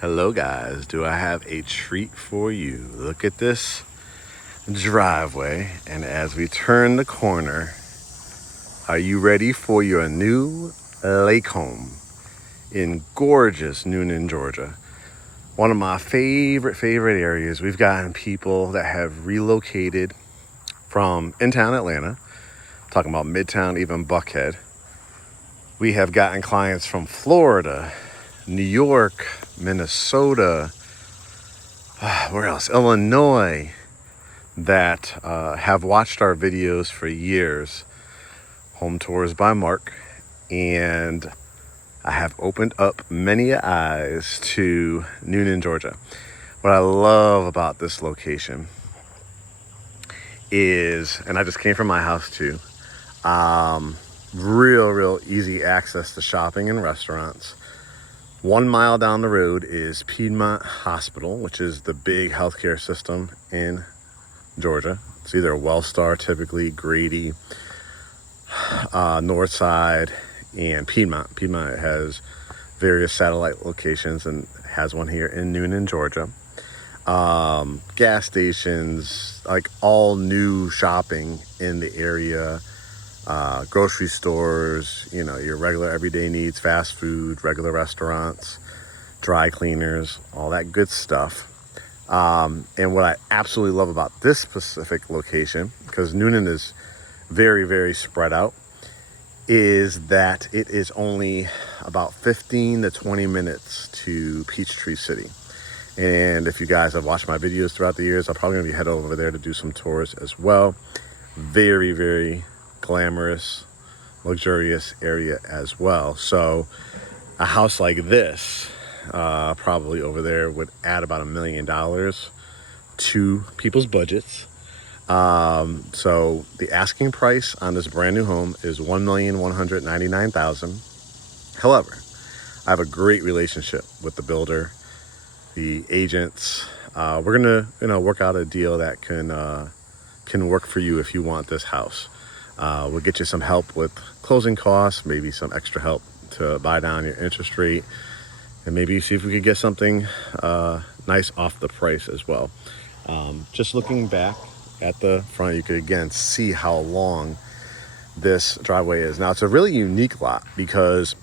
Hello guys, do I have a treat for you? Look at this driveway, and as we turn the corner, are you ready for your new lake home in gorgeous Newnan, Georgia? One of my favorite areas. We've gotten people that have relocated from in-town Atlanta, talking about Midtown, even Buckhead. We have gotten clients from Florida, New York, Minnesota, where else? Illinois, that have watched our videos for years. Home tours by Mark, and I have opened up many eyes to Newnan, Georgia. What I love about this location is, and I just came from my house too, real easy access to shopping and restaurants. 1 mile down the road is Piedmont Hospital, which is the big healthcare system in Georgia. It's either Wellstar, typically Grady, Northside, and Piedmont. Piedmont has various satellite locations and has one here in Newnan, Georgia. Gas stations, like all new shopping in the area. Grocery stores, you know, your regular everyday needs, fast food, regular restaurants, dry cleaners, all that good stuff. And what I absolutely love about this specific location, because Newnan is very spread out, is that it is only about 15 to 20 minutes to Peachtree City. And if you guys have watched my videos throughout the years, I'm probably gonna be headed over there to do some tours as well. Very glamorous, luxurious area as well. So a house like this, probably over there would add about $1 million to people's budgets. So the asking price on this brand new home is $1,199,000. However, I have a great relationship with the builder, the agents. We're gonna, work out a deal that can work for you if you want this house. We'll get you some help with closing costs, maybe some extra help to buy down your interest rate, and maybe see if we could get something nice off the price as well. Just looking back at the front, you could again see how long this driveway is. Now, it's a really unique lot because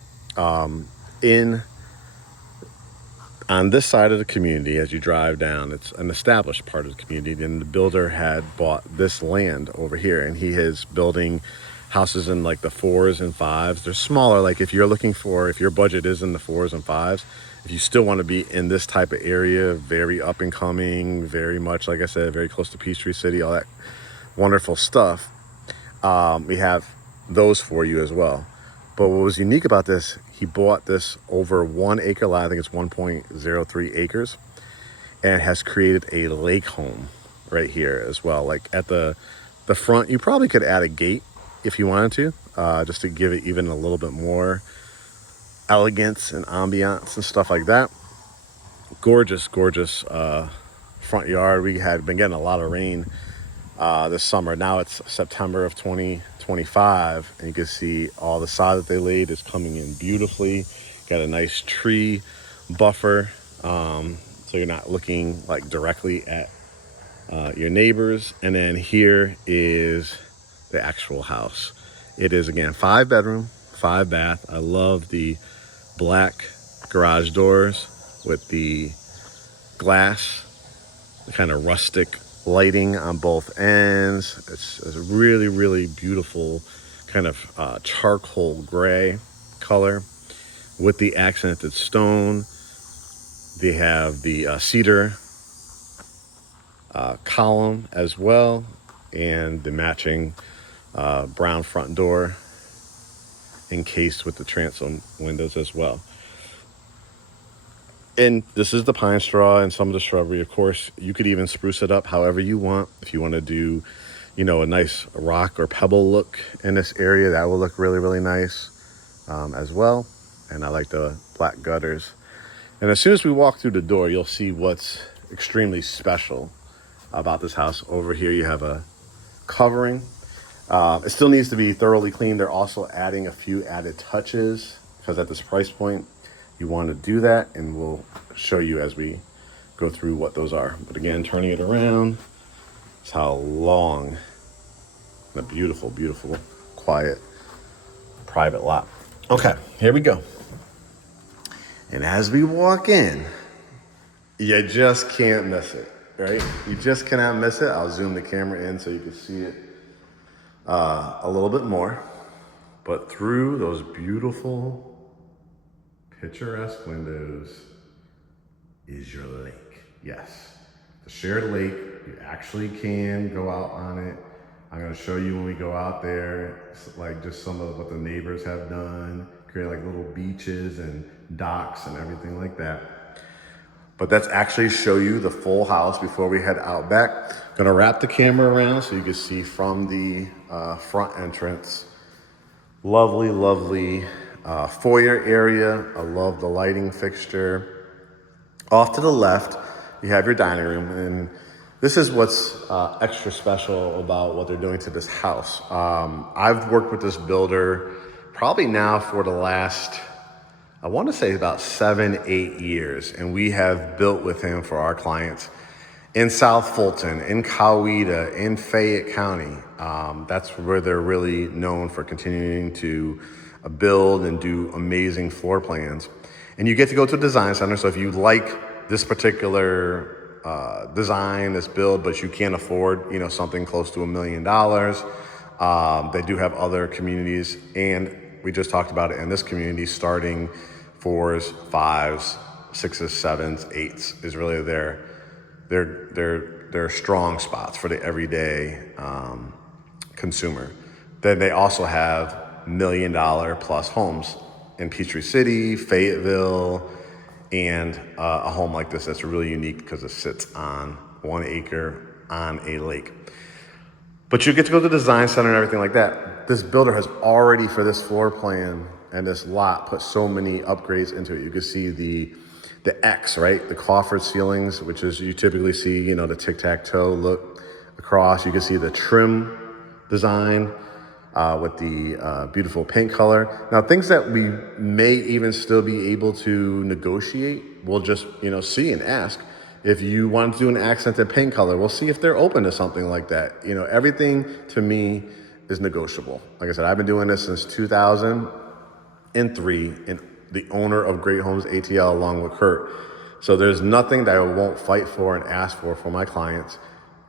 on this side of the community, as you drive down, it's an established part of the community, and the builder had bought this land over here, and he is building houses in like the 4s and 5s. They're smaller. Like if your budget is in the 4s and 5s, if you still want to be in this type of area, very up and coming, very much, like I said, very close to Peachtree City, all that wonderful stuff, we have those for you as well. But what was unique about this, he bought this over 1 acre lot, I think it's 1.03 acres, and has created a lake home right here as well. Like at the front, you probably could add a gate if you wanted to, just to give it even a little bit more elegance and ambiance and stuff like that. Gorgeous front yard. We had been getting a lot of rain this summer. Now it's September of 2025, and you can see all the sod that they laid is coming in beautifully. Got a nice tree buffer, so you're not looking like directly at your neighbors. And then here is the actual house. It is again 5 bedroom, 5 bath. I love the black garage doors with the glass, the kind of rustic lighting on both ends. It's a really beautiful kind of charcoal gray color with the accented stone. They have the cedar column as well, and the matching brown front door encased with the transom windows as well. And this is the pine straw and some of the shrubbery. Of course, you could even spruce it up however you want. If you want to do, a nice rock or pebble look in this area, that will look really nice as well. And I like the black gutters. And as soon as we walk through the door, you'll see what's extremely special about this house. Over here, you have a covering. It still needs to be thoroughly cleaned. They're also adding a few added touches because at this price point, you want to do that, and we'll show you as we go through what those are. But again, turning it around, it's how long, and a beautiful, beautiful, quiet, private lot. Okay, here we go. And as we walk in, you just can't miss it, right? You just cannot miss it. I'll zoom the camera in so you can see it a little bit more. But through those beautiful, picturesque windows is your lake. Yes, the shared lake. You actually can go out on it. I'm gonna show you when we go out there, like just some of what the neighbors have done, create like little beaches and docks and everything like that. But that's actually show you the full house before we head out back. Gonna wrap the camera around so you can see from the front entrance. Lovely, lovely foyer area. I love the lighting fixture. Off to the left, you have your dining room, and this is what's extra special about what they're doing to this house. I've worked with this builder probably now for the last, I want to say about 7-8 years, and we have built with him for our clients in South Fulton, in Coweta, in Fayette County. That's where they're really known for continuing to build and do amazing floor plans. And you get to go to a design center, so if you like this particular design, this build, but you can't afford, something close to $1 million, they do have other communities, and we just talked about it in this community, starting 4s, 5s, 6s, 7s, 8s is really their strong spots for the everyday consumer. Then they also have $1 million plus homes in Peachtree City, Fayetteville, and a home like this that's really unique because it sits on 1 acre on a lake. But you get to go to the design center and everything like that. This builder has already, for this floor plan and this lot, put so many upgrades into it. You can see the X, right? The coffered ceilings, which is you typically see, the tic-tac-toe look across. You can see the trim design with the beautiful paint color. Now, things that we may even still be able to negotiate, we'll just, see and ask. If you want to do an accented paint color, we'll see if they're open to something like that. Everything to me is negotiable. Like I said, I've been doing this since 2003, and the owner of Great Homes ATL along with Kurt. So there's nothing that I won't fight for and ask for my clients.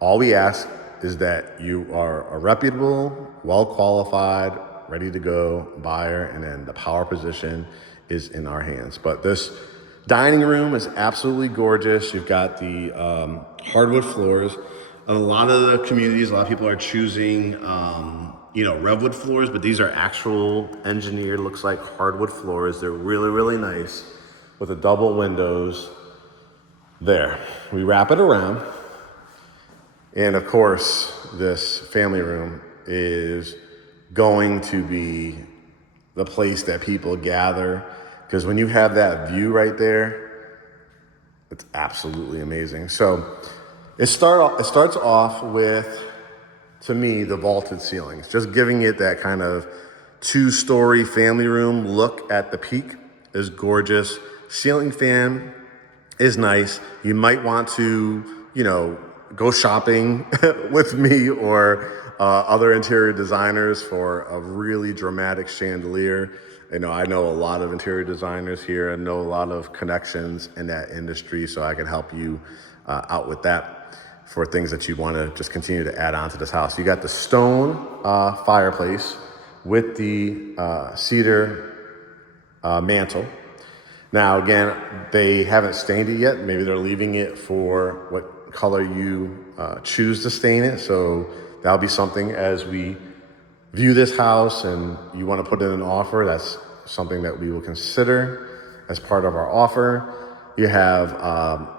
All we ask is that you are a reputable, well-qualified, ready to go buyer, and then the power position is in our hands. But this dining room is absolutely gorgeous. You've got the hardwood floors. In a lot of the communities, a lot of people are choosing, redwood floors, but these are actual engineered, looks like hardwood floors. They're really, really nice with the double windows there. We wrap it around. And of course, this family room is going to be the place that people gather, because when you have that view right there, it's absolutely amazing. So it starts off with, to me, the vaulted ceilings, just giving it that kind of 2-story family room look at the peak is gorgeous. Ceiling fan is nice. You might want to, go shopping with me or other interior designers for a really dramatic chandelier. I know a lot of interior designers here. I know a lot of connections in that industry, so I can help you out with that for things that you want to just continue to add on to this house. You got the stone fireplace with the cedar mantle. Now, again, they haven't stained it yet. Maybe they're leaving it for what color you choose to stain it. So that'll be something as we view this house and you want to put in an offer, that's something that we will consider as part of our offer. You have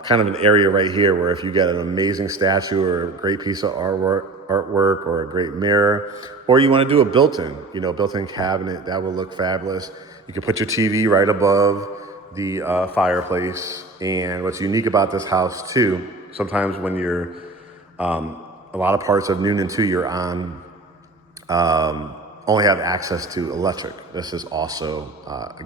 kind of an area right here where if you get an amazing statue or a great piece of artwork or a great mirror, or you want to do a built-in cabinet, that will look fabulous. You can put your TV right above the fireplace. And what's unique about this house too, sometimes when you're a lot of parts of Newnan too, you're on only have access to electric. This is also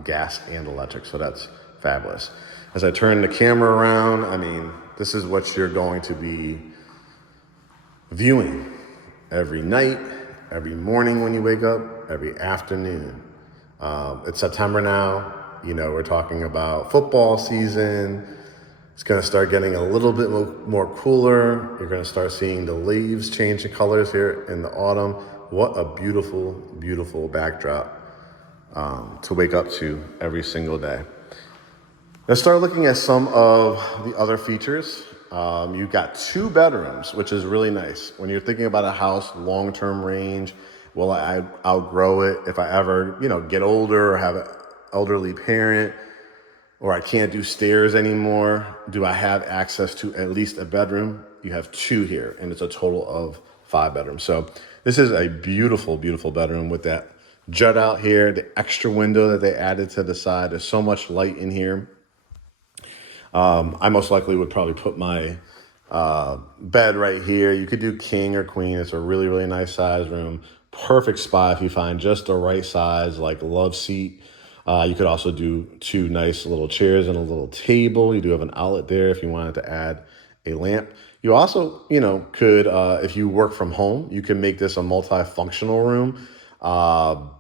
gas and electric, so that's fabulous. As I turn the camera around, I mean, this is what you're going to be viewing every night, every morning when you wake up, every afternoon. It's September now. You know, we're talking about football season. It's going to start getting a little bit more cooler. You're going to start seeing the leaves change in colors here in the autumn. What a beautiful, beautiful backdrop to wake up to every single day. Let's start looking at some of the other features. You've got 2 bedrooms, which is really nice. When you're thinking about a house, long-term range, will I outgrow it if I ever, get older or have an elderly parent, or I can't do stairs anymore? Do I have access to at least a bedroom? You have 2 here, and it's a total of 5 bedrooms. So this is a beautiful, beautiful bedroom with that jut out here, the extra window that they added to the side. There's so much light in here. I most likely would probably put my bed right here. You could do king or queen. It's a really, really nice size room. Perfect spot if you find just the right size, like love seat. You could also do 2 nice little chairs and a little table. You do have an outlet there if you wanted to add a lamp. You also, could, if you work from home, you can make this a multifunctional room.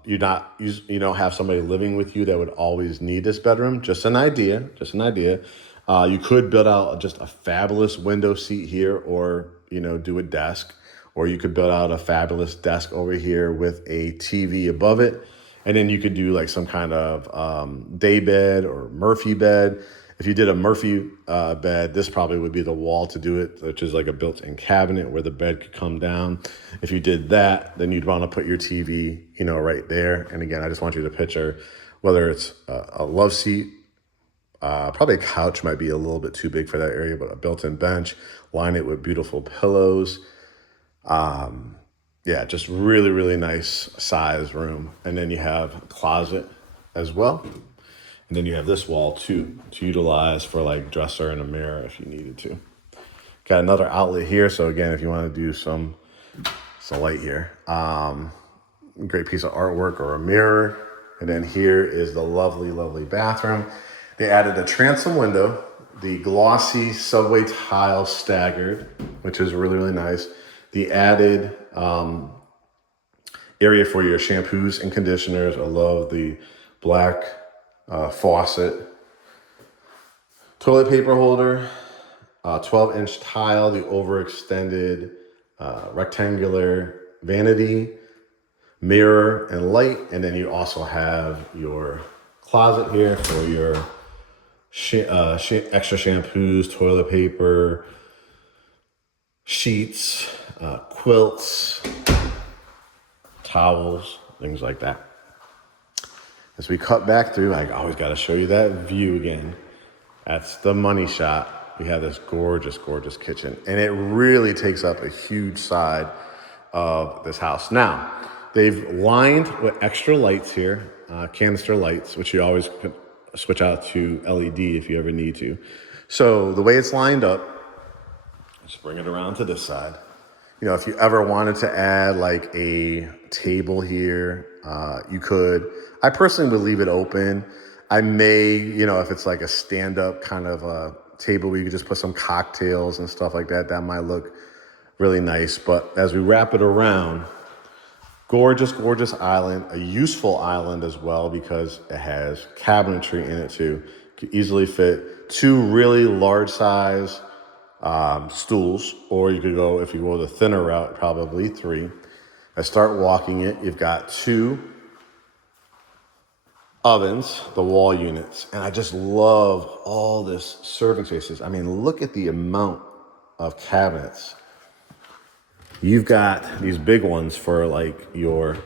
You don't have somebody living with you that would always need this bedroom. Just an idea. You could build out just a fabulous window seat here, or, do a desk, or you could build out a fabulous desk over here with a TV above it. And then you could do like some kind of day bed or Murphy bed. If you did a Murphy bed, this probably would be the wall to do it, which is like a built-in cabinet where the bed could come down. If you did that, then you'd want to put your TV, right there. And again, I just want you to picture whether it's a love seat, probably a couch might be a little bit too big for that area, but a built-in bench, line it with beautiful pillows. Yeah, just really, really nice size room. And then you have a closet as well. And then you have this wall too, to utilize for like dresser and a mirror if you needed to. Got another outlet here. So again, if you want to do some light here, great piece of artwork or a mirror. And then here is the lovely, lovely bathroom. They added a transom window, the glossy subway tile staggered, which is really, really nice. The added area for your shampoos and conditioners. I love the black faucet. Toilet paper holder, 12-inch tile, the overextended rectangular vanity, mirror and light. And then you also have your closet here for your extra shampoos, toilet paper, sheets, quilts, towels, things like that. As we cut back through, I always got to show you that view again. That's the money shot. We have this gorgeous, gorgeous kitchen, and it really takes up a huge side of this house. Now, they've lined with extra lights here, canister lights, which you always can switch out to LED if you ever need to. So the way it's lined up, let's bring it around to this side. If you ever wanted to add like a table here, you could. I personally would leave it open. I may, if it's like a stand-up kind of a table where you could just put some cocktails and stuff like that, that might look really nice. But as we wrap it around, gorgeous, gorgeous island, a useful island as well because it has cabinetry in it too. Could easily fit 2 really large size stools, or you could go, if you go the thinner route, probably 3. I start walking it. You've got 2 ovens, the wall units, and I just love all this serving spaces. I mean, look at the amount of cabinets. You've got these big ones for like your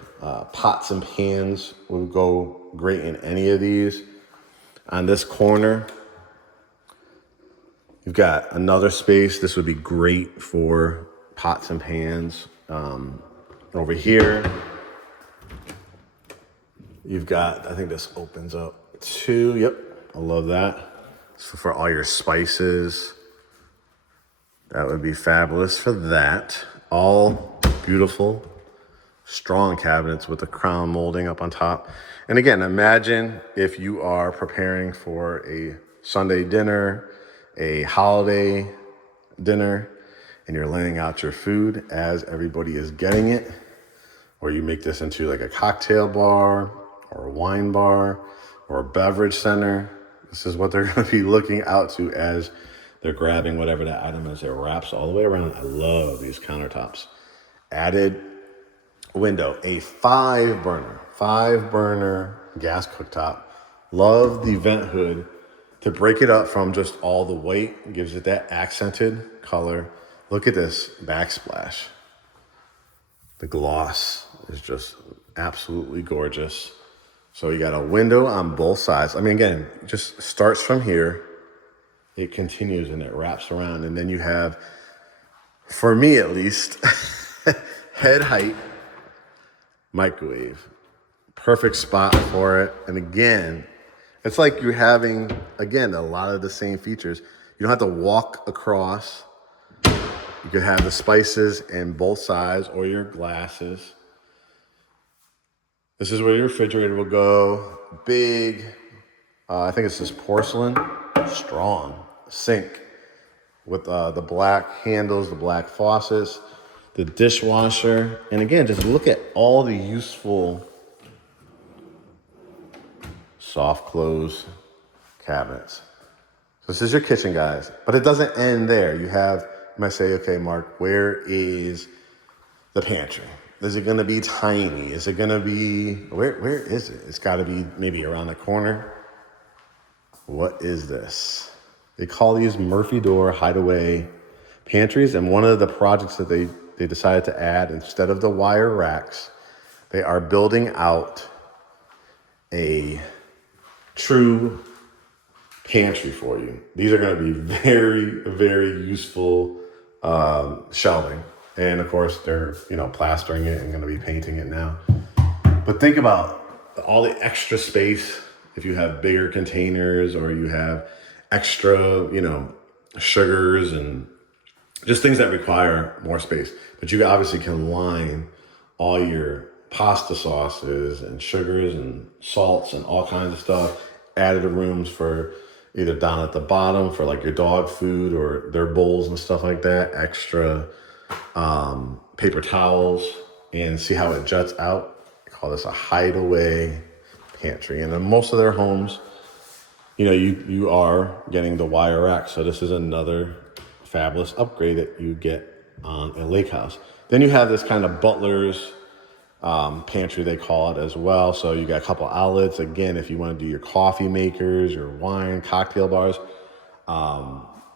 pots and pans would go great in any of these. On this corner, you've got another space. This would be great for pots and pans. Over here, you've got, I think this opens up too. Yep, I love that. So for all your spices, that would be fabulous for that. All beautiful strong cabinets with the crown molding up on top. And again, imagine if you are preparing for a Sunday dinner, a holiday dinner, and you're laying out your food as everybody is getting it, or you make this into like a cocktail bar or a wine bar or a beverage center. This is what they're going to be looking out to as they're grabbing whatever that item is. It wraps all the way around. I love these countertops. Added window, a five burner gas cooktop. Love the vent hood to break it up from just all the white. Gives it that accented color. Look at this backsplash. The gloss is just absolutely gorgeous. So you got a window on both sides. I mean, again, it just starts from here. It continues and it wraps around. And then you have, for me at least, head height microwave. Perfect spot for it. And again, it's like you're having, again, a lot of the same features. You don't have to walk across. You could have the spices in both sides or your glasses. This is where your refrigerator will go. Big, I think it's this porcelain, strong sink with the black handles, the black faucets, the dishwasher. And again, just look at all the useful soft close cabinets. So this is your kitchen, guys, but it doesn't end there. You might say, okay, Mark, where is the pantry? Is it gonna be tiny? Is it gonna be, where is it? It's gotta be maybe around the corner. What is this? They call these Murphy door hideaway pantries. And one of the projects that they decided to add, instead of the wire racks, they are building out a true pantry for you. These are gonna be very, very useful shelving. And of course they're, plastering it and gonna be painting it now. But think about all the extra space if you have bigger containers or you have extra, sugars and just things that require more space. But you obviously can line all your pasta sauces and sugars and salts and all kinds of stuff. Added rooms for either down at the bottom for like your dog food or their bowls and stuff like that. Extra paper towels, and see how it juts out. I call this a hideaway pantry. And in most of their homes, you are getting the wire rack. So this is another fabulous upgrade that you get on a lake house. Then you have this kind of butler's pantry, they call it as well. So you got a couple outlets. Again, if you want to do your coffee makers, your wine, cocktail bars,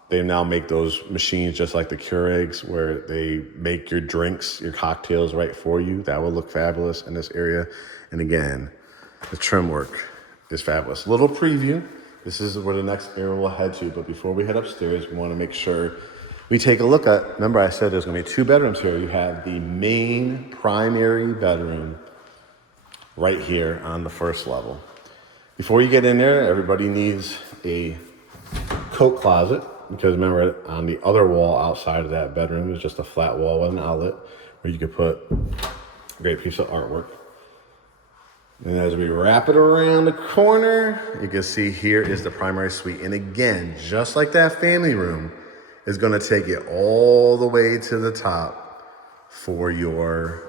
they now make those machines just like the Keurigs where they make your drinks, your cocktails right for you. That will look fabulous in this area. And again, the trim work is fabulous. Little preview. This is where the next area we'll head to. But before we head upstairs, we want to make sure we take a look at, remember I said there's going to be 2 bedrooms here. You have the main primary bedroom right here on the first level. Before you get in there, everybody needs a coat closet, because remember on the other wall outside of that bedroom is just a flat wall with an outlet where you could put a great piece of artwork. And as we wrap it around the corner, you can see here is the primary suite. And again, just like that family room, is going to take it all the way to the top for your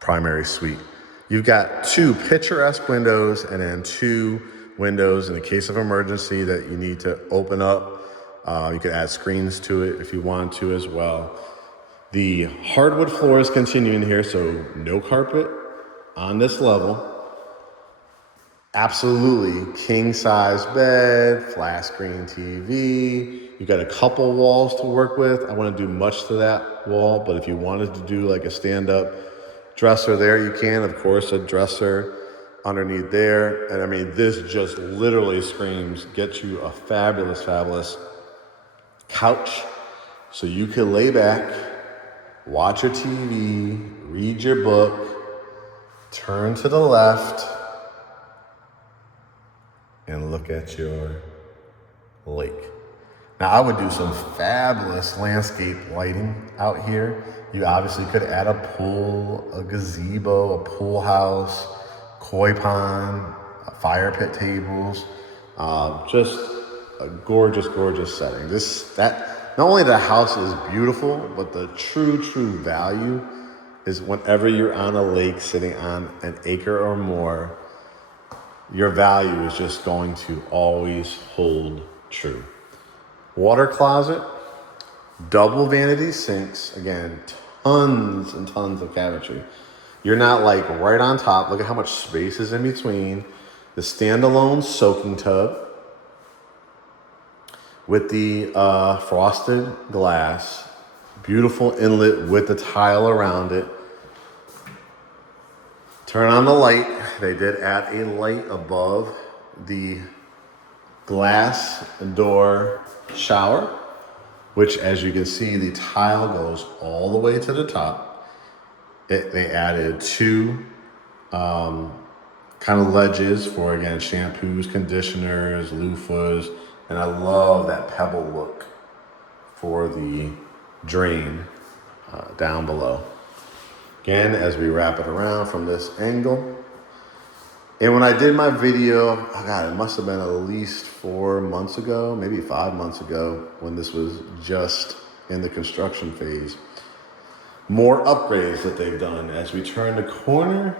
primary suite. You've got 2 picturesque windows and then 2 windows in the case of emergency that you need to open up. You could add screens to it if you want to as well. The hardwood floors continue in here, so no carpet on this level. Absolutely king size bed, flat screen TV. You got a couple walls to work with. I wouldn't do much to that wall, but if you wanted to do like a stand-up dresser there, you can. Of course, a dresser underneath there. And I mean, this just literally screams, get you a fabulous, fabulous couch so you can lay back, watch your TV, read your book, turn to the left, and look at your lake. Now I would do some fabulous landscape lighting out here. You obviously could add a pool, a gazebo, a pool house, koi pond, fire pit tables, just a gorgeous, gorgeous setting. Not only the house is beautiful, but the true value is whenever you're on a lake sitting on an acre or more, your value is just going to always hold true. Water closet, double vanity sinks, again, tons and tons of cabinetry. You're not like right on top. Look at how much space is in between. The standalone soaking tub with the frosted glass, beautiful inlet with the tile around it. Turn on the light. They did add a light above the glass door shower, which, as you can see, the tile goes all the way to the top. They added two kind of ledges for, again, shampoos, conditioners, loofahs, and I love that pebble look for the drain down below. Again, as we wrap it around from this angle. And when I did my video, oh God, it must have been at least 4 months ago, maybe 5 months ago, when this was just in the construction phase. More upgrades that they've done. As we turn the corner,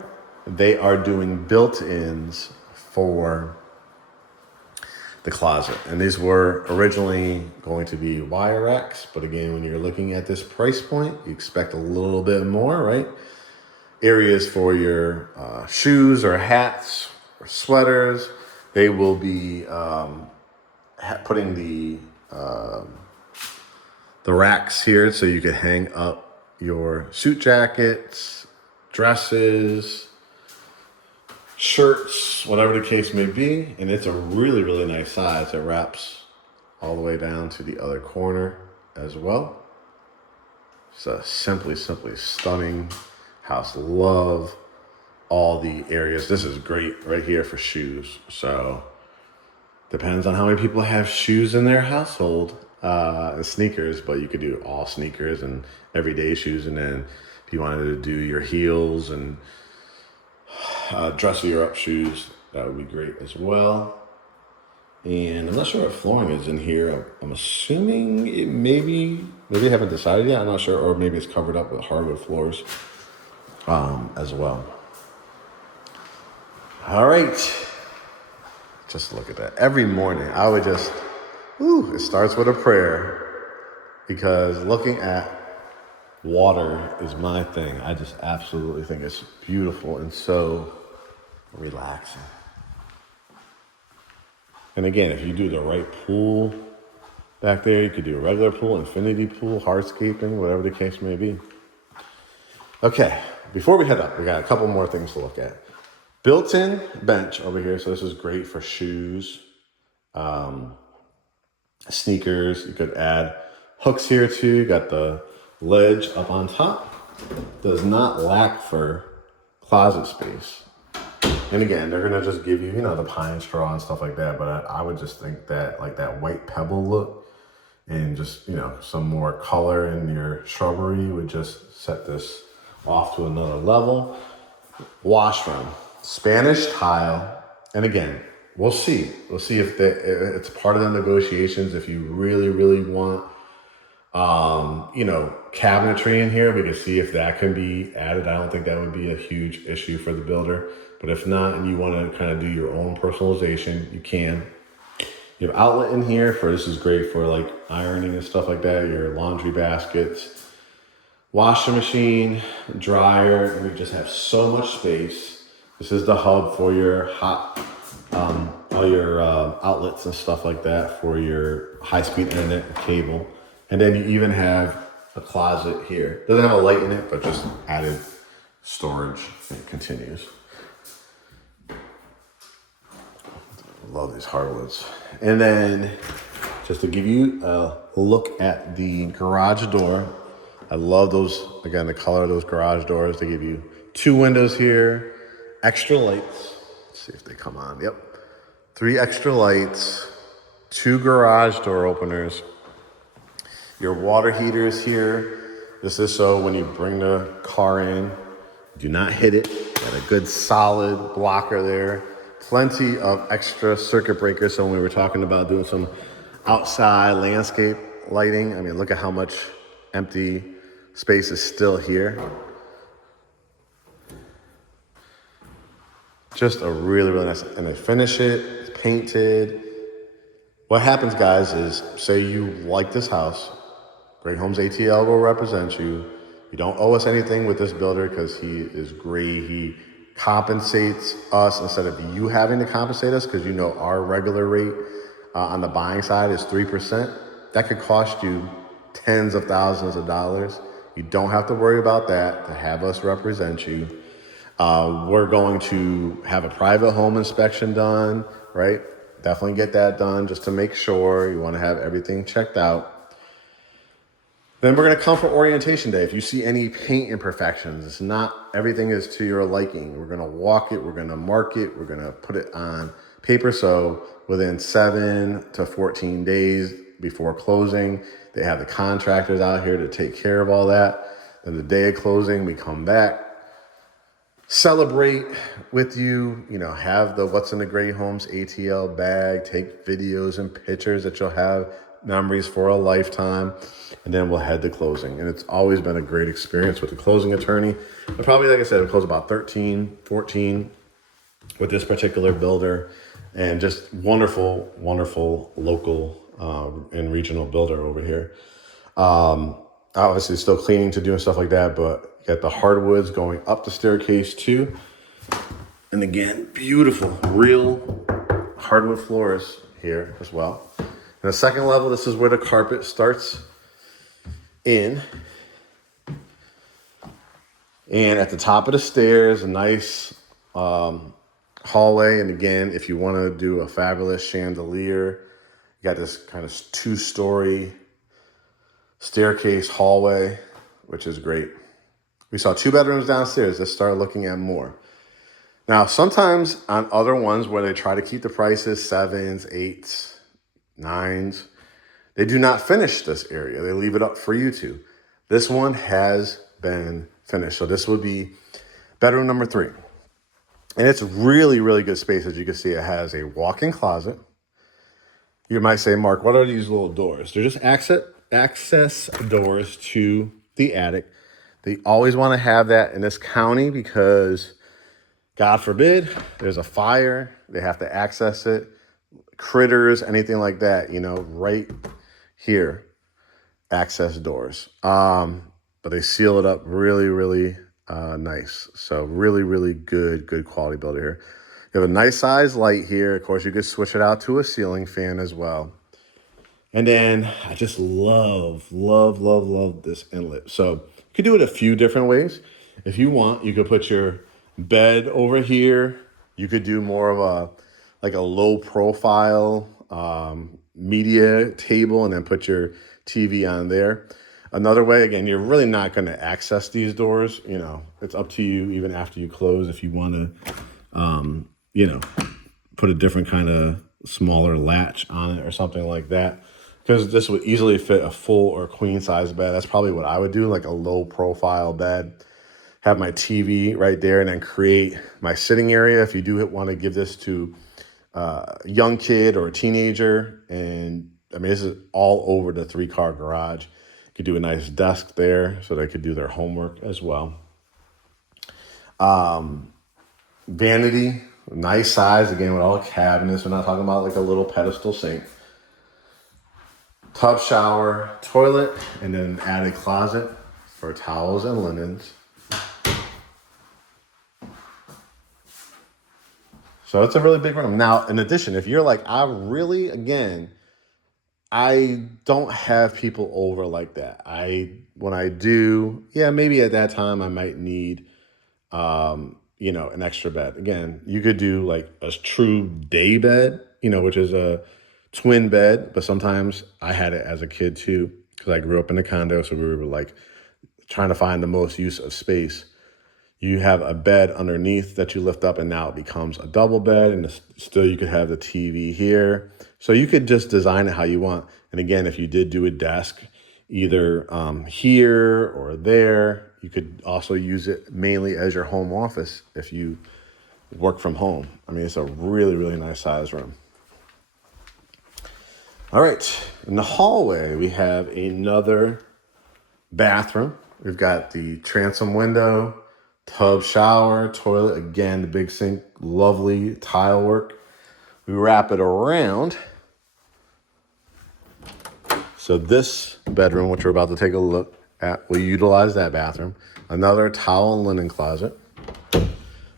they are doing built-ins for the closet. And these were originally going to be wire racks, but again, when you're looking at this price point, you expect a little bit more, right? Areas for your shoes or hats or sweaters. They will be putting the racks here so you can hang up your suit jackets, dresses, shirts, whatever the case may be. And it's a really, really nice size. It wraps all the way down to the other corner as well. It's a simply stunning house. Love all the areas. This is great right here for shoes. So depends on how many people have shoes in their household, and sneakers, but you could do all sneakers and everyday shoes. And then if you wanted to do your heels and dressier up shoes, that would be great as well. And I'm not sure what flooring is in here. I'm assuming it maybe they haven't decided yet. I'm not sure, or maybe it's covered up with hardwood floors as well. All right, just look at that. Every morning I would just, it starts with a prayer, because looking at water is my thing. I just absolutely think it's beautiful and so relaxing. And again, if you do the right pool back there, you could do a regular pool, infinity pool, hardscaping, whatever the case may be. Okay, before we head up, we got a couple more things to look at. Built-in bench over here. So this is great for shoes, sneakers. You could add hooks here too. You got the ledge up on top. Does not lack for closet space. And again, they're gonna just give you, the pine straw and stuff like that. But I would just think that like that white pebble look and just, some more color in your shrubbery would just set this off to another level. Washroom, Spanish tile. And again, we'll see. We'll see if it's part of the negotiations. If you really, really want, cabinetry in here, we can see if that can be added. I don't think that would be a huge issue for the builder. But if not, and you want to kind of do your own personalization, you can. You have outlet in here for, this is great for like ironing and stuff like that, your laundry baskets, washing machine, dryer, and we just have so much space. This is the hub for your hot, all your outlets and stuff like that for your high-speed internet and cable. And then you even have a closet here. Doesn't have a light in it, but just added storage, and it continues. Love these hardwoods. And then just to give you a look at the garage door. I love those, again, the color of those garage doors. They give you 2 windows here, extra lights. Let's see if they come on. Yep. 3 extra lights. 2 garage door openers, your water heater is here. This is so when you bring the car in, do not hit it. Got a good solid blocker there. Plenty of extra circuit breakers. So when we were talking about doing some outside landscape lighting, I mean, look at how much empty space is still here. Just a really, really nice, and they finish it, it's painted. What happens, guys, is say you like this house, Great Homes ATL will represent you. You don't owe us anything with this builder because he is great. He compensates us instead of you having to compensate us, because you know our regular rate on the buying side is 3%. That could cost you tens of thousands of dollars. You don't have to worry about that to have us represent you. We're going to have a private home inspection done, right? Definitely get that done just to make sure. You want to have everything checked out. Then we're going to come for orientation day. If you see any paint imperfections, it's not everything is to your liking. We're going to walk it. We're going to mark it. We're going to put it on paper. So within 7 to 14 days before closing, they have the contractors out here to take care of all that. Then the day of closing, we come back, celebrate with you, have the What's in the Great Homes ATL bag, take videos and pictures that you'll have memories for a lifetime, and then we'll head to closing. And it's always been a great experience with the closing attorney. But probably, like I said, we close about 13, 14 with this particular builder, and just wonderful, wonderful local and regional builder over here. Obviously still cleaning to do and stuff like that, but you got the hardwoods going up the staircase too. And again, beautiful, real hardwood floors here as well. And the second level, this is where the carpet starts in. And at the top of the stairs, a nice hallway. And again, if you want to do a fabulous chandelier, you got this kind of 2-story staircase hallway, which is great. We saw 2 bedrooms downstairs. Let's start looking at more. Now, sometimes on other ones where they try to keep the prices 7s, 8s, 9s, they do not finish this area. They leave it up for you to. This one has been finished. So this would be bedroom number 3. And it's really, really good space. As you can see, it has a walk-in closet. You might say, Mark, what are these little doors? They're just access doors to the attic. They always want to have that in this county because, God forbid, there's a fire. They have to access it. Critters, anything like that, right here, access doors. But they seal it up really, really nice. So really, really good quality builder here. You have a nice size light here. Of course, you could switch it out to a ceiling fan as well. And then I just love this inlet. So you could do it a few different ways. If you want, you could put your bed over here. You could do more of a low profile media table and then put your TV on there. Another way, again, you're really not going to access these doors. It's up to you even after you close if you want to, put a different kind of smaller latch on it or something like that. Because this would easily fit a full or queen size bed. That's probably what I would do, like a low profile bed. Have my TV right there and then create my sitting area. If you do want to give this to a young kid or a teenager. And I mean, this is all over the 3-car garage. You could do a nice desk there so they could do their homework as well. Vanity, nice size, again, with all the cabinets. We're not talking about like a little pedestal sink. Tub, shower, toilet, and then an added closet for towels and linens. So it's a really big room. Now, in addition, if you're like, I don't have people over like that. When I do, maybe at that time I might need, an extra bed. Again, you could do like a true day bed, which is a twin bed, but sometimes I had it as a kid too, because I grew up in a condo. So we were like trying to find the most use of space. You have a bed underneath that you lift up, and now it becomes a double bed, and still you could have the TV here. So you could just design it how you want. And again, if you did do a desk either here or there, you could also use it mainly as your home office if you work from home. I mean, it's a really, really nice size room. All right, in the hallway, we have another bathroom. We've got the transom window, tub, shower, toilet. Again, the big sink, lovely tile work. We wrap it around. So this bedroom, which we're about to take a look at, will utilize that bathroom. Another towel and linen closet.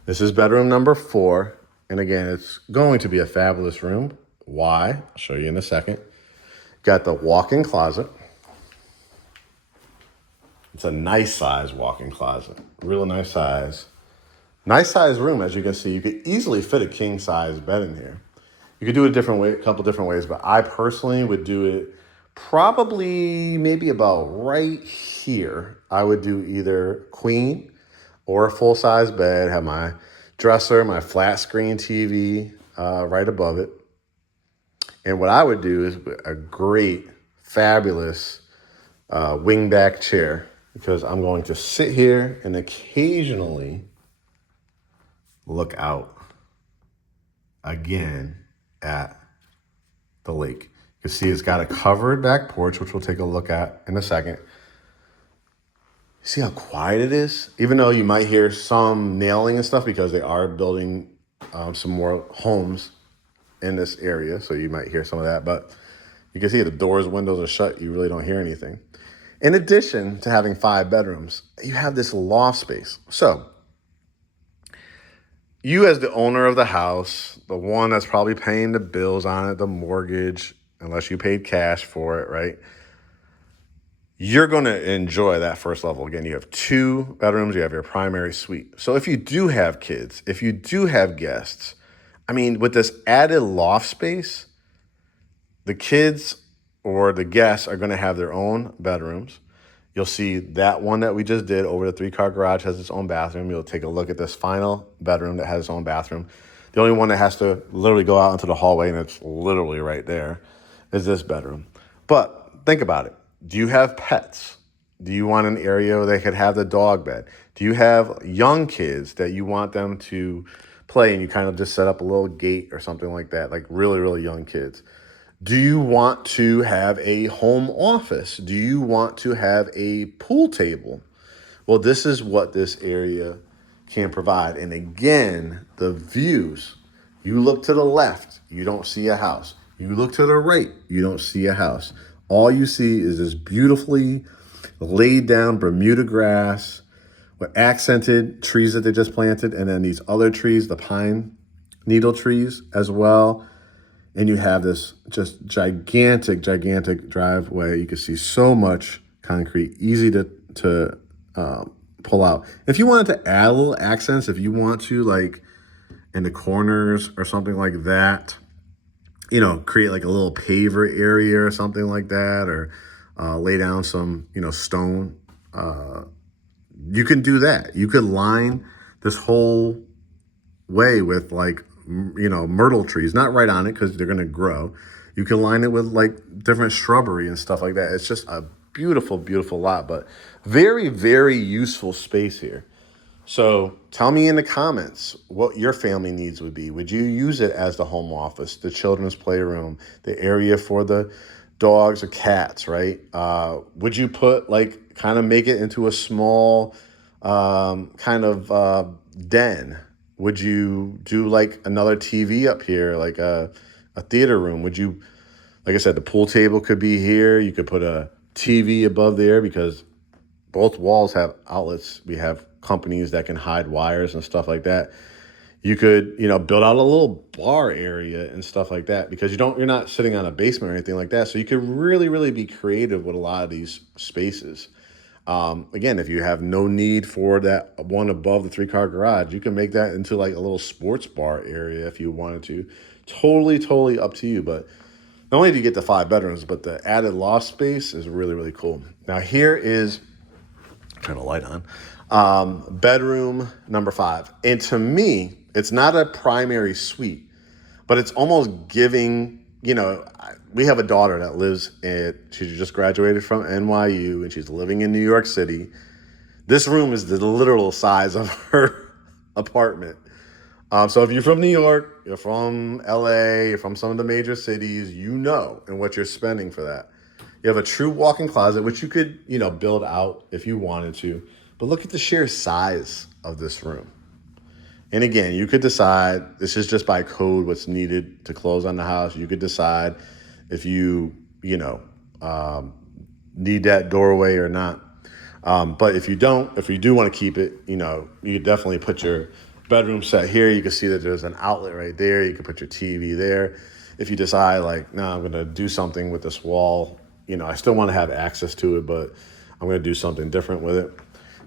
This is bedroom number 4. And again, it's going to be a fabulous room. Why? I'll show you in a second. Got the walk-in closet. It's a nice size walk-in closet. Real nice size. Nice size room, as you can see. You could easily fit a king size bed in here. You could do it a different way, a couple different ways, but I personally would do it probably maybe about right here. I would do either queen or a full-size bed, have my dresser, my flat screen TV right above it. And what I would do is a great, fabulous wingback chair, because I'm going to sit here and occasionally look out again at the lake. You can see it's got a covered back porch, which we'll take a look at in a second. See how quiet it is? Even though you might hear some nailing and stuff because they are building some more homes in this area, so you might hear some of that, but you can see the doors, windows are shut. You really don't hear anything. In addition to having 5 bedrooms, you have this loft space. So you as the owner of the house, the one that's probably paying the bills on it, the mortgage, unless you paid cash for it, right? You're going to enjoy that first level. Again, you have 2 bedrooms, you have your primary suite. So if you do have kids, if you do have guests, I mean, with this added loft space, the kids or the guests are going to have their own bedrooms. You'll see that one that we just did over the 3-car garage has its own bathroom. You'll take a look at this final bedroom that has its own bathroom. The only one that has to literally go out into the hallway, and it's literally right there, is this bedroom. But think about it. Do you have pets? Do you want an area where they could have the dog bed? Do you have young kids that you want them to play and you kind of just set up a little gate or something like that, like really, really young kids? Do you want to have a home office? Do you want to have a pool table? Well, this is what this area can provide. And again, the views. You look to the left, you don't see a house. You look to the right, you don't see a house. All you see is this beautifully laid down Bermuda grass with accented trees that they just planted, and then these other trees, the pine needle trees as well. And you have this just gigantic, gigantic driveway. You can see so much concrete, easy to pull out. If you wanted to add a little accents, if you want to, like in the corners or something like that, you know, create like a little paver area or something like that, or lay down some, you know, stone, you can do that. You could line this whole way with like, you know, myrtle trees, not right on it because they're going to grow. You can line it with like different shrubbery and stuff like that. It's just a beautiful, beautiful lot, but very, very useful space here. So tell me in the comments what your family needs would be. Would you use it as the home office, the children's playroom, the area for the dogs or cats, right? Would you put like kind of make it into a small kind of den? Would you do like another TV up here, like a theater room? Would you, like I said, the pool table could be here. You could put a TV above there because both walls have outlets. We have companies that can hide wires and stuff like that. You could, you know, build out a little bar area and stuff like that because you're not sitting on a basement or anything like that. So you could really, really be creative with a lot of these spaces. Again, if you have no need for that one above the 3-car garage, you can make that into like a little sports bar area if you wanted to. Totally, totally up to you. But not only do you get the 5 bedrooms, but the added loft space is really, really cool. Now here is, turn the light on. Bedroom number 5. And to me, it's not a primary suite, but it's almost giving, we have a daughter that she just graduated from NYU and she's living in New York City. This room is the literal size of her apartment. So if you're from New York, you're from LA, you're from some of the major cities, and what you're spending for that. You have a true walk-in closet, which you could, build out if you wanted to. But look at the sheer size of this room. And again, you could decide, this is just by code what's needed to close on the house. You could decide if you, need that doorway or not. But if you do want to keep it, you could definitely put your bedroom set here. You can see that there's an outlet right there. You can put your TV there. If you decide no, I'm going to do something with this wall, I still want to have access to it, but I'm going to do something different with it.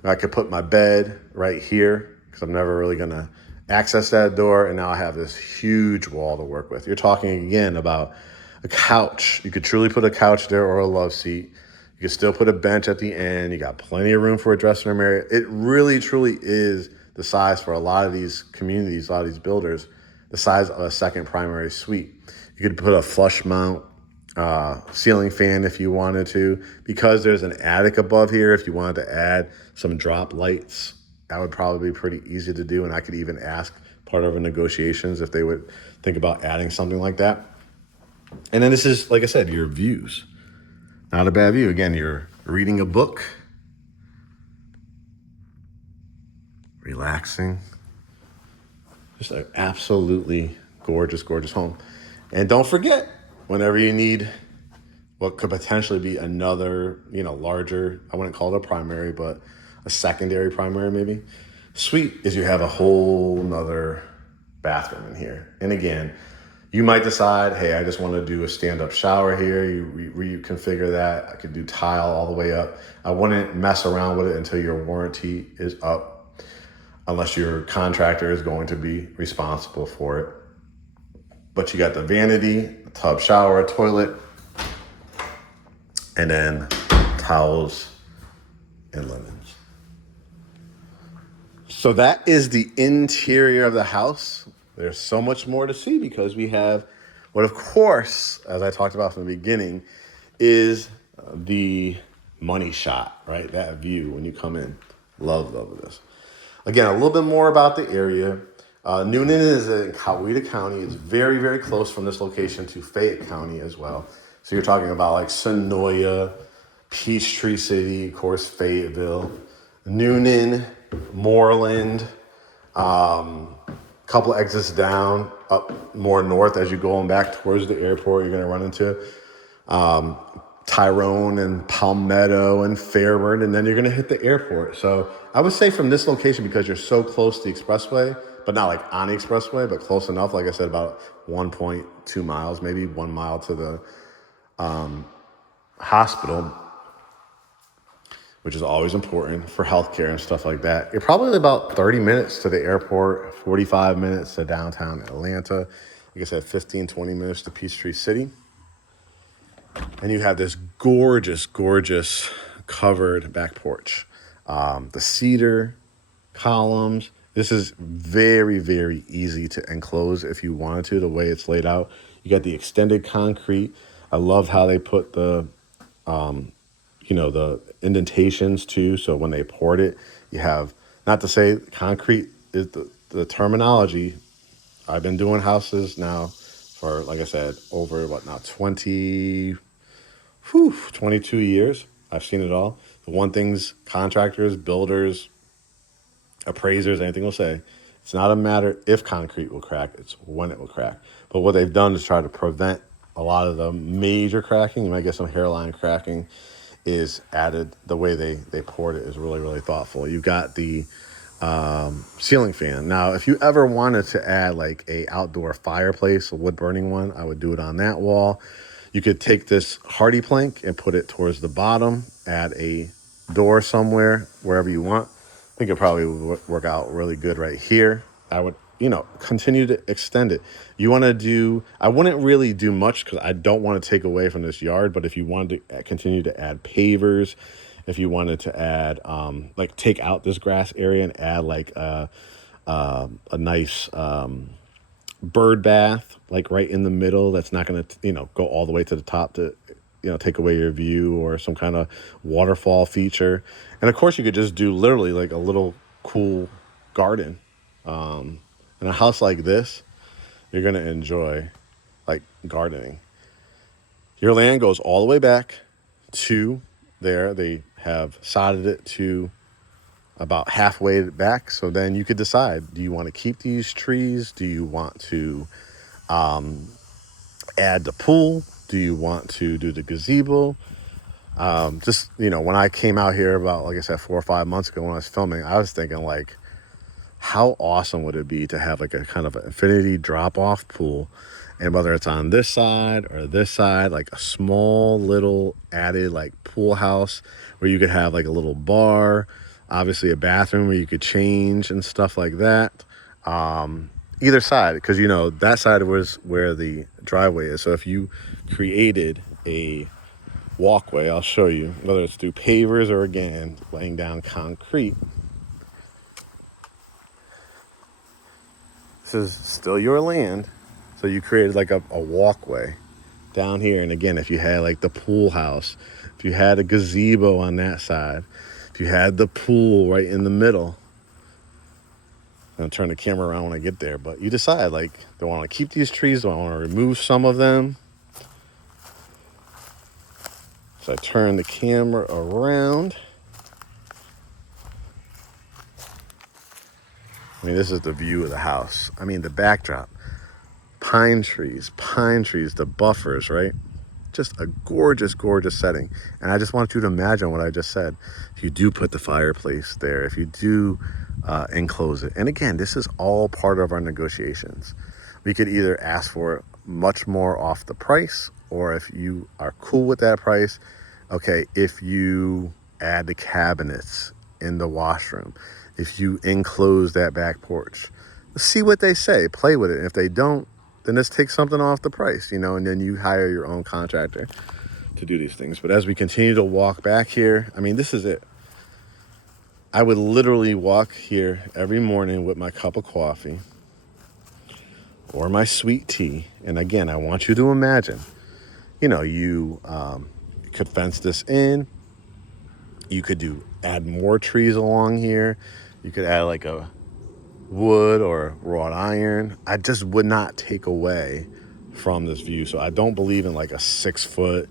I could put my bed right here because I'm never really going to access that door. And now I have this huge wall to work with. You're talking again about a couch. You could truly put a couch there or a love seat. You can still put a bench at the end. You got plenty of room for a dressing room area. It really, truly is the size for a lot of these communities, a lot of these builders, the size of a second primary suite. You could put a flush mount ceiling fan if you wanted to. Because there's an attic above here, if you wanted to add some drop lights, that would probably be pretty easy to do. And I could even ask part of our negotiations if they would think about adding something like that. And then this is, like I said, your views. Not a bad view. Again, you're reading a book, relaxing. Just an absolutely gorgeous, gorgeous home. And don't forget, whenever you need what could potentially be another, larger, I wouldn't call it a primary, but a secondary primary maybe, suite, is you have a whole nother bathroom in here. And again, you might decide, hey, I just want to do a stand-up shower here. You reconfigure that. I could do tile all the way up. I wouldn't mess around with it until your warranty is up, unless your contractor is going to be responsible for it. But you got the vanity, a tub, shower, a toilet, and then towels and linens. So that is the interior of the house. There's so much more to see because we have what, of course, as I talked about from the beginning, is the money shot, right? That view when you come in. Love this. Again, a little bit more about the area. Newnan is in Coweta County. It's very, very close from this location to Fayette County as well. So you're talking about Sonoya, Peachtree City, of course, Fayetteville, Newnan, Moreland, couple exits down, up more north as you're going back towards the airport. You're going to run into Tyrone and Palmetto and Fairburn, and then you're going to hit the airport. So I would say from this location, because you're so close to the expressway, but not on the expressway, but close enough, like I said, about 1.2 miles, maybe 1 mile to the hospital, which is always important for healthcare and stuff like that. You're probably about 30 minutes to the airport, 45 minutes to downtown Atlanta. Like I said, 15, 20 minutes to Peachtree City. And you have this gorgeous, gorgeous covered back porch. The cedar columns. This is very, very easy to enclose if you wanted to, the way it's laid out. You got the extended concrete. I love how they put the indentations too. So when they poured it, you have, not to say concrete is the terminology. I've been doing houses now for, like I said, over 22 years. I've seen it all. The one things contractors, builders, appraisers, anything will say, it's not a matter if concrete will crack, it's when it will crack. But what they've done is try to prevent a lot of the major cracking. You might get some hairline cracking. Is added, the way they poured it is really, really thoughtful. You've got the ceiling fan. Now, if you ever wanted to add a outdoor fireplace, a wood burning one, I would do it on that wall. You could take this hardy plank and put it towards the bottom, add a door somewhere, wherever you want. I think it probably would work out really good right here. I would, continue to extend it. You want to do, I wouldn't really do much because I don't want to take away from this yard, but if you wanted to continue to add pavers if you wanted to add, like take out this grass area and add like a nice bird bath, like right in the middle. That's not going to, go all the way to the top to, take away your view, or some kind of waterfall feature. And of course, you could just do literally like a little cool garden. In a house like this, you're going to enjoy like gardening. Your land goes all the way back to there. They have sodded it to about halfway back. So then you could decide, do you want to keep these trees? Do you want to add the pool? Do you want to do the gazebo? Just, when I came out here about, like I said, 4 or 5 months ago when I was filming, I was thinking like, how awesome would it be to have like a kind of an infinity drop-off pool, and whether it's on this side or this side, like a small little added like pool house where you could have like a little bar, obviously a bathroom where you could change and stuff like that. Either side, because that side was where the driveway is. So if you created a walkway, I'll show you, whether it's through pavers or again laying down concrete. This is still your land. So you created like a walkway down here. And again, if you had like the pool house, if you had a gazebo on that side, if you had the pool right in the middle, I'm gonna turn the camera around when I get there, but you decide like, do I want to keep these trees? Do I want to remove some of them? So I turn the camera around. I mean, this is the view of the house. I mean, the backdrop, pine trees, the buffers, right? Just a gorgeous, gorgeous setting. And I just want you to imagine what I just said. If you do put the fireplace there, if you do enclose it. And again, this is all part of our negotiations. We could either ask for much more off the price, or if you are cool with that price, okay, if you add the cabinets in the washroom, if you enclose that back porch, see what they say, play with it. And if they don't, then just take something off the price, and then you hire your own contractor to do these things. But as we continue to walk back here, I mean, this is it. I would literally walk here every morning with my cup of coffee or my sweet tea. And again, I want you to imagine, you could fence this in. You could add more trees along here. You could add like a wood or wrought iron. I just would not take away from this view. So I don't believe in like a 6-foot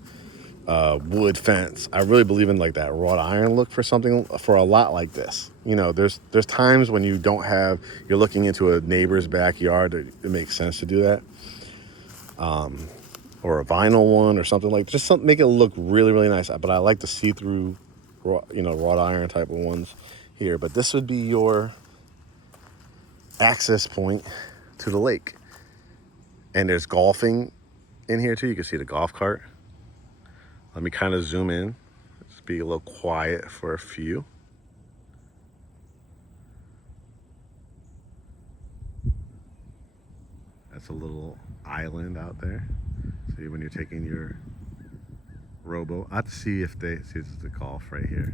wood fence. I really believe in like that wrought iron look for a lot like this. There's times when you're looking into a neighbor's backyard, it makes sense to do that. Or a vinyl one or something like, just something, make it look really, really nice. But I like the see-through, wrought iron type of ones here. But this would be your access point to the lake. And there's golfing in here too. You can see the golf cart. Let me kind of zoom in. Just be a little quiet for a few. That's a little island out there. See, when you're taking your rowboat, I'd see if see, this is the golf right here.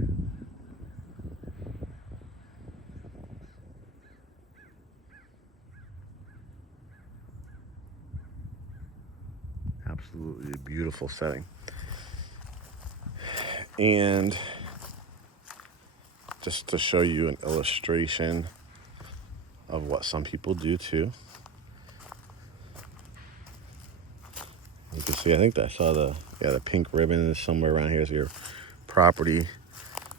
Absolutely beautiful setting. And just to show you an illustration of what some people do too. You can see, I think I saw the pink ribbon is somewhere around here. So your property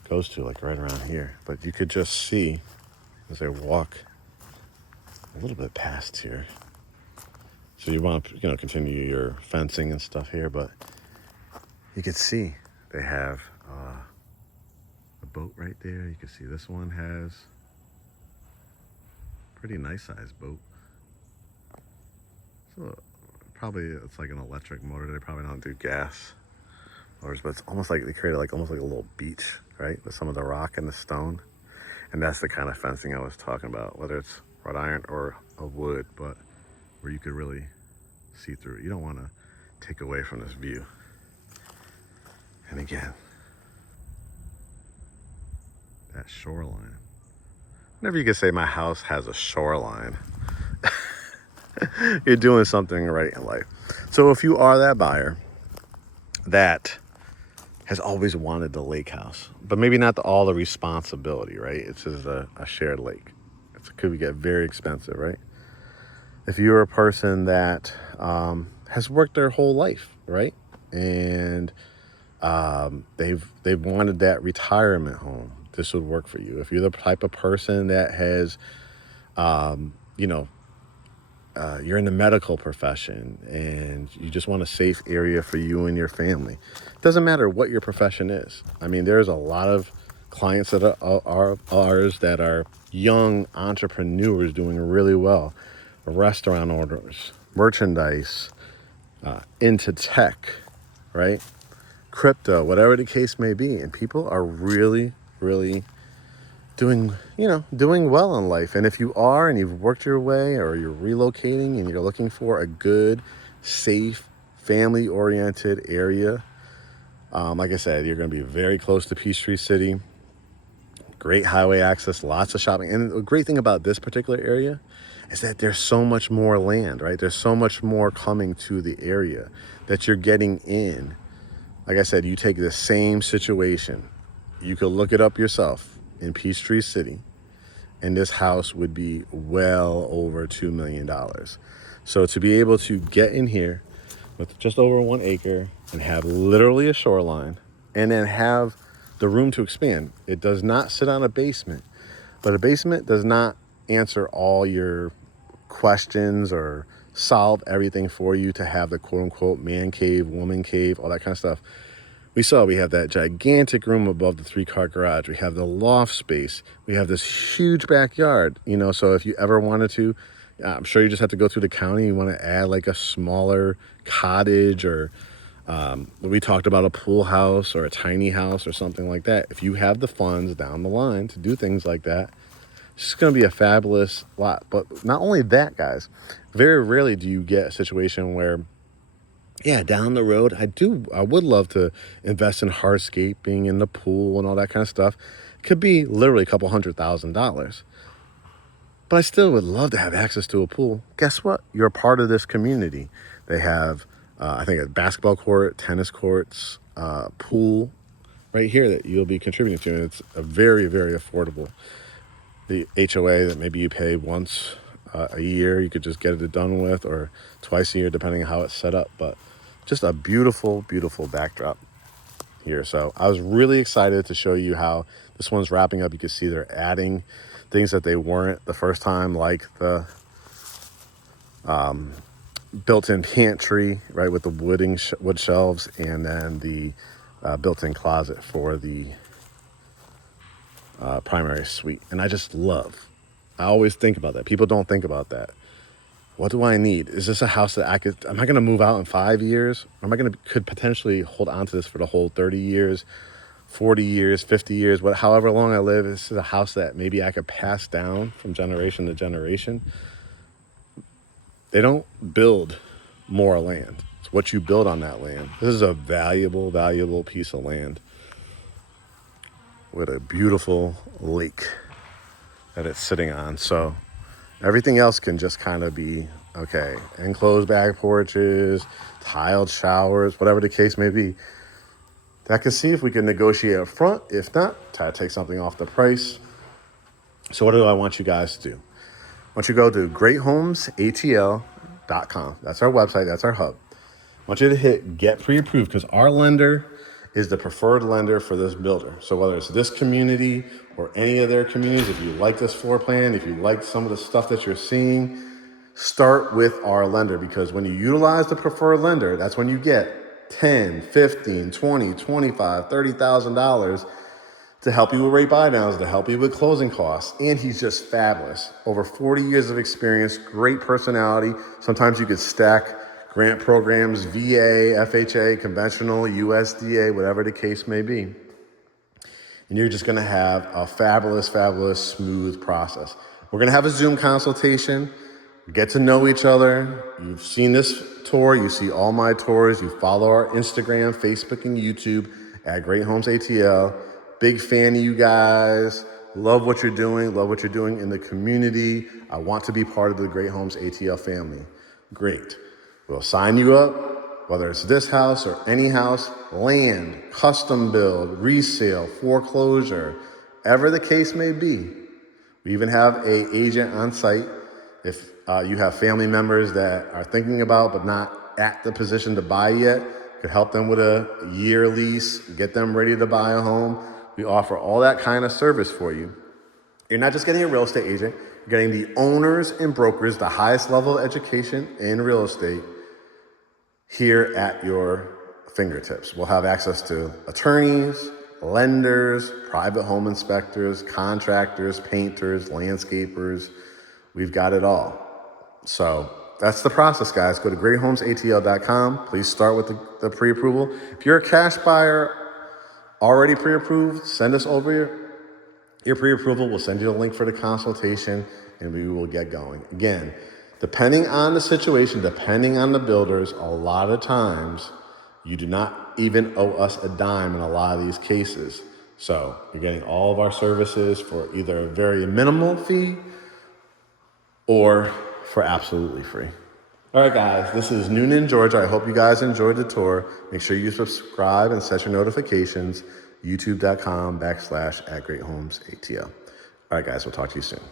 goes to like right around here. But you could just see as I walk a little bit past here. So you want to, continue your fencing and stuff here, but you can see they have a boat right there. You can see this one has a pretty nice sized boat. So probably it's like an electric motor. They probably don't do gas motors, but it's almost like they created almost like a little beach, right? With some of the rock and the stone. And that's the kind of fencing I was talking about, whether it's wrought iron or a wood, but where you could really see through it. You don't want to take away from this view. And again, that shoreline. Whenever you can say my house has a shoreline, you're doing something right in life. So if you are that buyer that has always wanted the lake house, but maybe not all the responsibility, right? It's just a shared lake. It could get very expensive, right? If you're a person that has worked their whole life, right? And they've wanted that retirement home, this would work for you. If you're the type of person that has, you're in the medical profession and you just want a safe area for you and your family. It doesn't matter what your profession is. I mean, there's a lot of clients that are ours that are young entrepreneurs doing really well. Restaurant owners, merchandise, into tech, right? Crypto, whatever the case may be. And people are really, really doing well in life. And if you are and you've worked your way, or you're relocating and you're looking for a good, safe, family oriented area, like I said, you're going to be very close to Peachtree City, great highway access, lots of shopping. And the great thing about this particular area is that there's so much more land, right? There's so much more coming to the area that you're getting in. Like I said, you take the same situation, you could look it up yourself, in Peachtree City, and this house would be well over $2 million. So to be able to get in here with just over 1 acre and have literally a shoreline, and then have the room to expand. It does not sit on a basement, but a basement does not answer all your questions or solve everything for you to have the quote unquote man cave, woman cave, all that kind of stuff. We have that gigantic room above the 3-car garage. We have the loft space. We have this huge backyard, so if you ever wanted to, I'm sure you just have to go through the county. You want to add like a smaller cottage, or we talked about a pool house or a tiny house or something like that. If you have the funds down the line to do things like that, it's just going to be a fabulous lot. But not only that, guys, very rarely do you get a situation where, down the road, I would love to invest in hardscaping and the pool and all that kind of stuff. It could be literally a couple $100,000. But I still would love to have access to a pool. Guess what? You're a part of this community. They have, I think, a basketball court, tennis courts, pool right here that you'll be contributing to. And it's a very, very affordable. The HOA that maybe you pay once a year, you could just get it done with, or twice a year, depending on how it's set up. But just a beautiful, beautiful backdrop here. So I was really excited to show you how this one's wrapping up. You can see they're adding things that they weren't the first time, like the built-in pantry, right, with the wood shelves, and then the built-in closet for the primary suite. And I always think about that. People don't think about that. What do I need? Is this a house that am I going to move out in 5 years? Or am I could potentially hold on to this for the whole 30 years, 40 years, 50 years, however long I live? This is a house that maybe I could pass down from generation to generation. They don't build more land. It's what you build on that land. This is a valuable, valuable piece of land with a beautiful lake that it's sitting on. So everything else can just kind of be, okay, enclosed back porches, tiled showers, whatever the case may be. I can see if we can negotiate up front. If not, try to take something off the price. So what do I want you guys to do? I want you to go to GreatHomesATL.com. That's our website. That's our hub. I want you to hit Get Pre-Approved, because our lender is the preferred lender for this builder. So whether it's this community or any of their communities, if you like this floor plan, if you like some of the stuff that you're seeing, start with our lender, because when you utilize the preferred lender, that's when you get $10, $15, $20, $25, $30,000 to help you with rate buy downs, to help you with closing costs. And he's just fabulous. Over 40 years of experience, great personality. Sometimes you could stack grant programs, VA, FHA, conventional, USDA, whatever the case may be. And you're just gonna have a fabulous, fabulous, smooth process. We're gonna have a Zoom consultation, get to know each other. You've seen this tour, you see all my tours, you follow our Instagram, Facebook, and YouTube at GreatHomesATL. Big fan of you guys. Love what you're doing. Love what you're doing in the community. I want to be part of the Great Homes ATL family. Great. We'll sign you up, whether it's this house or any house, land, custom build, resale, foreclosure, ever the case may be. We even have an agent on site. If you have family members that are thinking about but not at the position to buy yet, could help them with a year lease, get them ready to buy a home. We offer all that kind of service for you. You're not just getting a real estate agent, you're getting the owners and brokers, the highest level of education in real estate here at your fingertips. We'll have access to attorneys, lenders, private home inspectors, contractors, painters, landscapers. We've got it all. So that's the process, guys. Go to GreatHomesATL.com. Please start with the pre-approval. If you're a cash buyer already pre-approved, send us over your pre-approval. We'll send you the link for the consultation and we will get going. Again, depending on the situation, depending on the builders, a lot of times you do not even owe us a dime in a lot of these cases. So you're getting all of our services for either a very minimal fee or for absolutely free. All right, guys, this is Newnan, Georgia. I hope you guys enjoyed the tour. Make sure you subscribe and set your notifications, youtube.com/@GreatHomesATL. All right, guys, we'll talk to you soon.